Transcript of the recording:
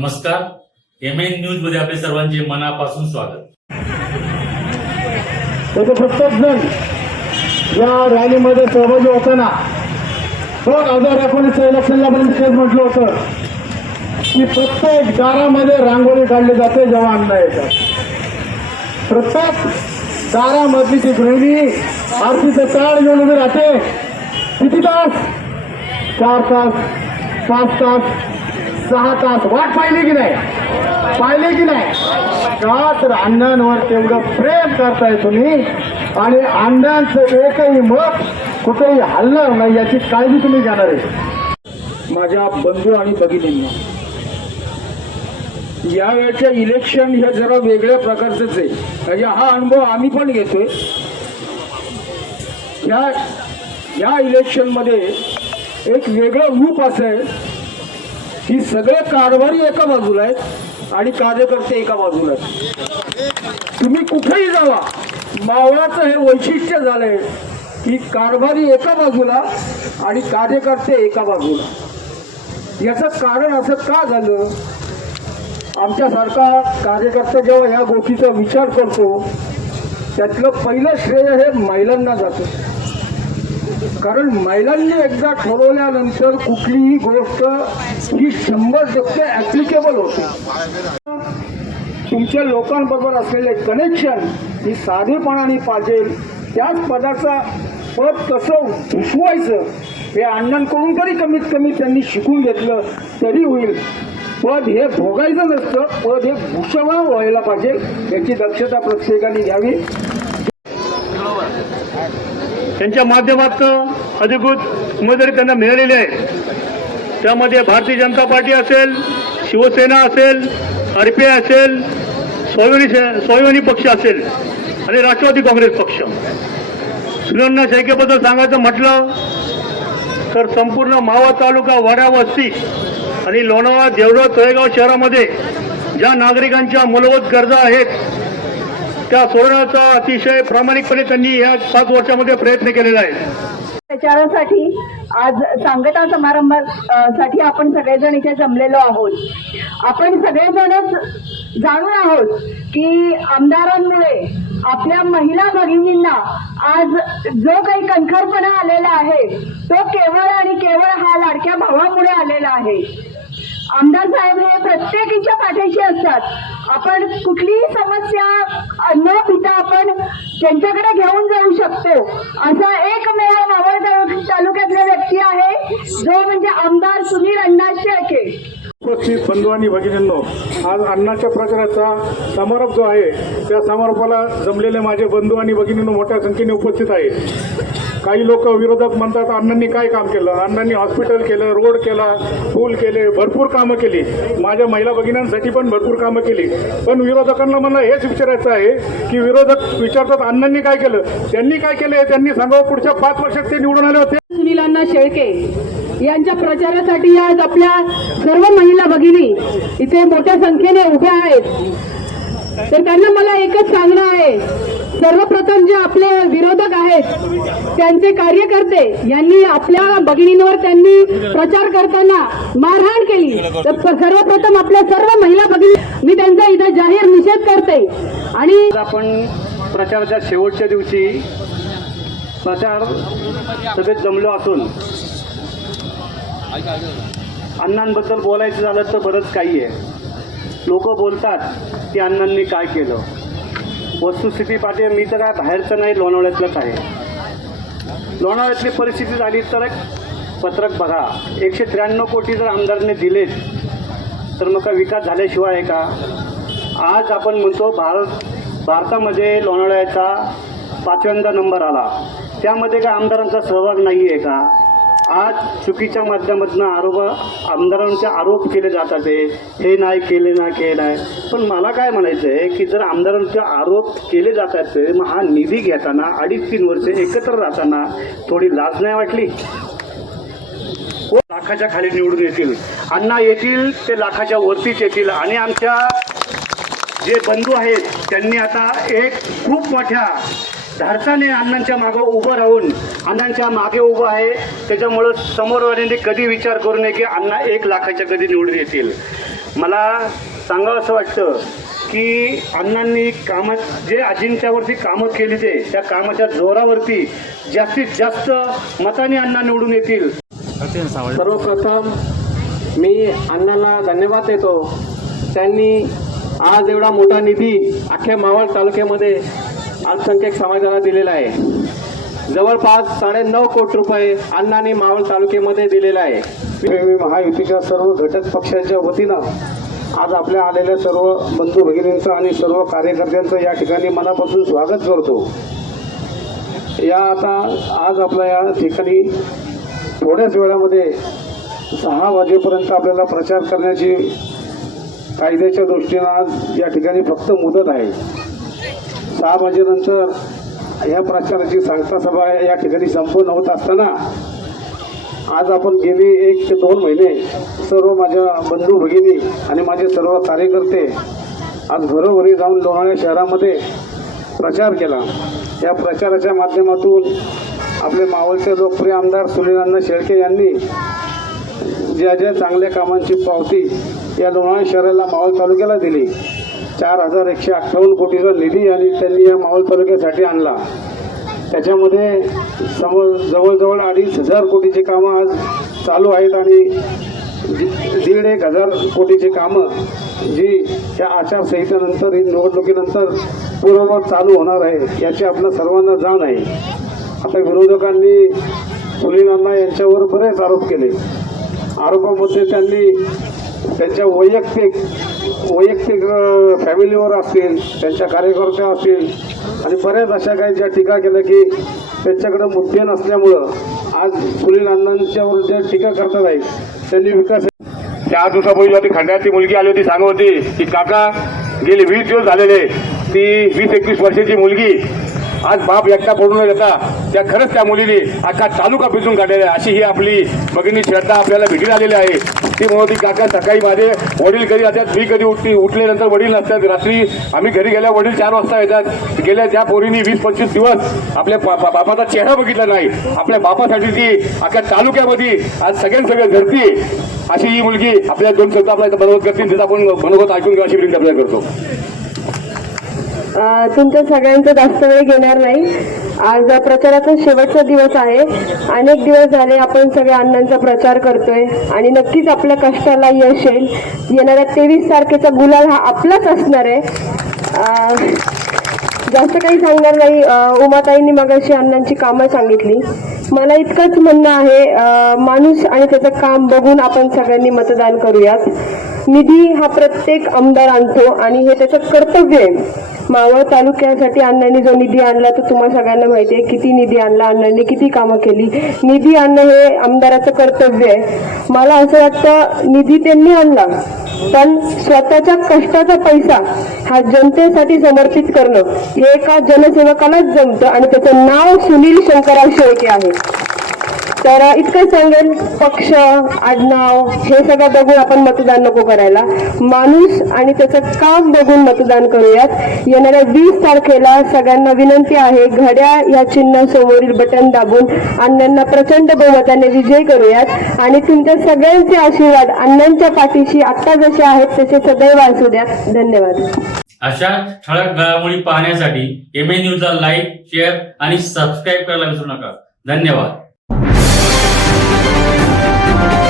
नमस्कार. M N न्यूजमध्ये आपले सर्वांचे मनापासून स्वागत. प्रत्येक जण या रॅलीमध्ये सहभागी होताना दोन हजार एकोणीसच्या इलेक्शनला पण तेच म्हटलं होतं की प्रत्येक दारामध्ये रांगोळी काढली जाते जेव्हा अन्न येतात प्रत्येक दारामधली ती गृहिणी आरतीचं चाळ घेऊन उभी राहते किती तास? चार तास पाच तास सहा तास वाट पाहिली की नाही? पाहिले की नाही? का तर अण्णांवर तेवढं प्रेम करताय तुम्ही. आणि अण्णांचं एकही मत कुठेही हल्लं नाही याची काळजी तुम्ही घेणार आहे. माझ्या बंधू आणि भगिनींना यावेळेच्या इलेक्शन हे जरा वेगळ्या प्रकारचंच आहे. म्हणजे हा अनुभव आम्ही पण घेतोय. या या इलेक्शनमध्ये एक वेगळं रूप असं आहे. ही सगळे कारभारी एका बाजूला आहेत आणि कार्यकर्ते एका बाजूला आहेत. तुम्ही कुठेही जावा मावळाचं हे वैशिष्ट्य झालंय की कारभारी एका बाजूला आणि कार्यकर्ते एका बाजूला. याचं कारण असं का झालं? आमच्यासारखा कार्यकर्ता जेव्हा ह्या गोष्टीचा विचार करतो त्यातलं पहिलं श्रेय हे महिलांना जातं. कारण महिलांनी एकदा ठरवल्यानंतर कुठलीही गोष्ट ही शंभर टक्के ॲप्लिकेबल होते. तुमच्या लोकांबरोबर असलेले कनेक्शन ही साधेपणाने पाहिजे. त्याच पदाचा पद कसं घुसवायचं हे अण्णांकडून जरी कमीत कमी त्यांनी शिकून घेतलं तरी होईल. पद हे भोगायचं नसतं पद हे भूषवा व्हायला पाहिजे. याची दक्षता प्रत्येकाने घ्यावी. त्यांच्या माध्यमातून अधिकृत उमेदवारी त्यांना मिळालेली आहे. त्यामध्ये भारतीय जनता पार्टी असेल शिवसेना असेल आर पी आय असेल स्वाभिमानी स्वाभिमानी पक्ष असेल आणि राष्ट्रवादी काँग्रेस पक्ष. सुनंदा शेळकेबद्दल सांगायचं म्हटलं तर संपूर्ण मावा तालुका वाडा वस्ती आणि लोणावळा देवळा तळेगाव शहरामध्ये ज्या नागरिकांच्या मूलभूत गरजा आहेत त्या सोडवण्याचा अतिशय प्रामाणिकपणे त्यांनी या सात वर्षामध्ये प्रयत्न केलेला आहे. प्रचारासाठी आज सांगता समारंभासाठी आपण सगळेजण इथे जमलेलो आहोत. आपण सगळेजणच जाणून आहोत की आमदारांमुळे आपल्या महिला भगिनींना आज जो काही कणखरपणा आलेला आहे तो केवळ आणि केवळ हा लाडक्या भावामुळे आलेला आहे. आमदार साहेब हे प्रत्येकीच्या पाठीशी असतात. आपण कुठलीही समस्या न पिता आपण त्यांच्याकडे घेऊन जाऊ शकतो. असा एकमेव मावळ तालुक्यातला व्यक्ती आहे जो म्हणजे आमदार सुनील अण्णा शेळके. उपस्थित बंधू आणि भगिनींनो आज अण्णाच्या प्रचाराचा समारोप जो आहे त्या समारोपाला जमलेले माझे बंधू आणि भगिनींनो मोठ्या संख्येने उपस्थित आहे काही लोक विरोधक म्हणतात अण्णांनी काय काम केलं? अण्णांनी हॉस्पिटल केलं रोड केला पूल केले भरपूर कामं केली. माझ्या महिला भगिनींसाठी पण भरपूर कामं केली. पण विरोधकांना मला हेच विचारायचं आहे की विरोधक विचारतात अण्णांनी काय केलं? त्यांनी काय केलं हे त्यांनी सांगावं. पुढच्या पाच वर्षात ते निवडून आले होते. सुनील अण्णा शेळके. यांच्या प्रचारासाठी आज आपल्या सर्व महिला भगिनी इथे मोठ्या संख्येने उभ्या आहेत. तर त्यांना मला एकच सांगणं आहे. सर्वप्रथम जे आपले विरोधक आहेत त्यांचे कार्यकर्ते यांनी आपल्या भगिनींवर त्यांनी प्रचार करताना मारहाण केली. तर सर्वप्रथम आपल्या सर्व महिला भगिनी मी त्यांचा इथे जाहीर निषेध करते. आणि आपण प्रचाराच्या शेवटच्या दिवशी प्रचार सभेत जमलो असून अण्णांबद्दल बोलायचं झालं तर बरंच काही आहे. लोक बोलतात की अण्णांनी काय केलं. वस्तुस्थिती पाहते मी तर काय बाहेरचं नाही लोणावळ्यातलंच आहे. लोणावळ्यातली परिस्थिती झाली तर एक पत्रक बघा. एकशे त्र्याण्णव कोटी जर आमदारने दिलेत तर मग का विकास झाल्याशिवाय आहे का? आज आपण म्हणतो भारत भारतामध्ये लोणावळ्याचा पाचव्यांदा नंबर आला. त्यामध्ये काय आमदारांचा सहभाग नाही आहे का? आज चुकीच्या माध्यमातून आरोप आमदारांचे आरोप केले जातात हे. नाही केले ना केलं नाही. पण मला काय म्हणायचं आहे की जर आमदारांचे आरोप केले जातात मग हा निधी घेताना अडीच तीन वर्षे एकत्र राहताना थोडी लाज नाही वाटली? लाखाच्या खाली निवडून येतील? अण्णा येतील ते लाखाच्या वरतीच येतील. आणि आमच्या जे बंधू आहेत त्यांनी आता एक खूप मोठ्या धाडसाने अण्णांच्या मागं उभं राहून अण्णांच्या मागे उभं आहे. त्याच्यामुळं समोरवाल्यांनी कधी विचार करू नये की अण्णा एक लाखाच्या कधी निवडून येतील. मला सांगावं असं वाटतं की अण्णांनी कामा जे अजिंक्यावरती कामं केली ते त्या कामाच्या जोरावरती जास्तीत जास्त मताने अण्णा निवडून येतील. सर्वप्रथम मी अण्णांना धन्यवाद देतो. त्यांनी आज एवढा मोठा निधी अख्ख्या मावळ तालुक्यामध्ये अल्पसंख्याक समाजाला दिलेला आहे. जवळपास साडेनऊ कोटी रुपये अण्णांनी मावळ तालुक्यामध्ये दिलेला आहे. महायुतीच्या सर्व घटक पक्षांच्या वतीनं आज आपल्या आलेल्या सर्व बंधू भगिनींचं आणि सर्व कार्यकर्त्यांचं या ठिकाणी मनापासून स्वागत करतो. या आता आज आपल्या या ठिकाणी थोड्याच वेळामध्ये सहा वाजेपर्यंत आपल्याला प्रचार करण्याची कायद्याच्या दृष्टीनं आज या ठिकाणी फक्त मुदत आहे. सहा वाजेनंतर या प्रचाराची सांगता सभा या ठिकाणी संपूर्ण होत असताना आज आपण गेली एक ते दोन महिने सर्व माझ्या बंधू भगिनी आणि माझे सर्व कार्यकर्ते आज घरोघरी जाऊन लोणावळा शहरामध्ये प्रचार केला. या प्रचाराच्या माध्यमातून आपले मावळचे लोकप्रिय आमदार सुनीलांना शेळके यांनी ज्या ज्या चांगल्या कामांची पावती या लोणावळा शहराला मावळ तालुक्याला दिली. चार हजार एकशे अठ्ठावन्न कोटीचा निधी आणि त्यांनी या मावळ तालुक्यासाठी आणला. त्याच्यामध्ये समोर जवळजवळ अडीच हजार कोटीची कामं आज चालू आहेत आणि दीड एक हजार कोटीची कामं जी या आचारसंहितेनंतर ही निवडणुकीनंतर पूर्ववत चालू होणार आहे याची आपल्या सर्वांना जाण आहे. आता विरोधकांनी सुनीलांना यांच्यावर बरेच आरोप केले. आरोपामध्ये त्यांनी त्यांच्या वैयक्तिक वैयक्तिक फॅमिलीवर असतील त्यांच्या कार्यकर्त्या असतील आणि बऱ्याच अशा काही ज्या टीका केल्या की त्यांच्याकडे मुद्दे नसल्यामुळं आज सुनील अण्णांच्यावर ज्या टीका करतात नाही त्यांनी विकास चार दिवसापूर्वी ती खंड्याची मुलगी आली होती सांगत होती की काका गेले वीस दिवस झालेले ती वीस एकवीस वर्षाची मुलगी आज बाप एकटा पडून न देता त्या खरंच त्या मुलीने अख्खा तालुका पिसून काढलेला आहे. अशी ही आपली भगिनी श्रद्धा आपल्याला भेटी आलेली आहे. ती म्हणून ती काका सकाळी माझे वडील कधी असतात मी कधी उठली उठल्यानंतर वडील नसतात. रात्री आम्ही घरी गेल्या वडील चार वाजता येतात. गेल्या त्या पोरीने वीस पंचवीस दिवस आपल्या बापाचा चेहरा बघितला नाही. आपल्या बापासाठी ती अख्ख्या तालुक्यामध्ये आज सगळ्यां सगळ्या धरती अशी ही मुलगी आपल्या दोन शब्द आपल्या बनवत करतील तिथं आपण मनोगत ऐकून घेऊ. अशी विनंती आपल्याला करतो. तुमच्या सगळ्यांचा जास्त वेळ घेणार नाही. आज प्रचाराचा शेवटचा दिवस आहे. अनेक दिवस झाले आपण सगळ्या अण्णांचा प्रचार करतोय आणि नक्कीच आपल्या कष्टाला यश येईल. येणाऱ्या तेवीस तारखेचा गुलाल हा आपलाच असणार आहे. जास्त काही सांगणार नाही. अ, उमाताईंनी मगाशी अण्णांची कामं सांगितली. मला इतकंच म्हणणं आहे माणूस आणि त्याचं काम बघून आपण सगळ्यांनी मतदान करूयात. निधी हा प्रत्येक आमदार आणतो आणि हे त्याचं कर्तव्य आहे. मावळ तालुक्यासाठी अण्णांनी जो निधी आणला तो तुम्हाला सगळ्यांना माहिती आहे. किती निधी आणला अण्णांनी किती कामं केली. निधी आणणं हे आमदाराचं कर्तव्य आहे. मला असं वाटतं निधी त्यांनी आणला. पण स्वतःच्या कष्टाचा पैसा हा जनतेसाठी समर्पित करणं हे एका जनसेवकालाच जमतं आणि त्याचं नाव सुनील शंकरराव शेळके आहे. तर इतकं सांगेल पक्ष आडनाव हे सगळं बघून आपण मतदान नको करायला. माणूस आणि त्याचं काम बघून मतदान करूयात. येणाऱ्या वीस तारखेला सगळ्यांना विनंती आहे घड्या या चिन्ह समोरील बटन दाबून अण्णांना प्रचंड बहुमताने विजय करूयात. आणि तुमच्या सगळ्यांचे आशीर्वाद अण्णांच्या पाठीशी आत्ता जसे आहेत तसे सदैव असू द्या. धन्यवाद. अशा ठळक घडामोडी पाहण्यासाठी एम ए न्यूजला लाईक शेअर आणि सबस्क्राईब करायला विसरू नका. धन्यवाद. Thank you.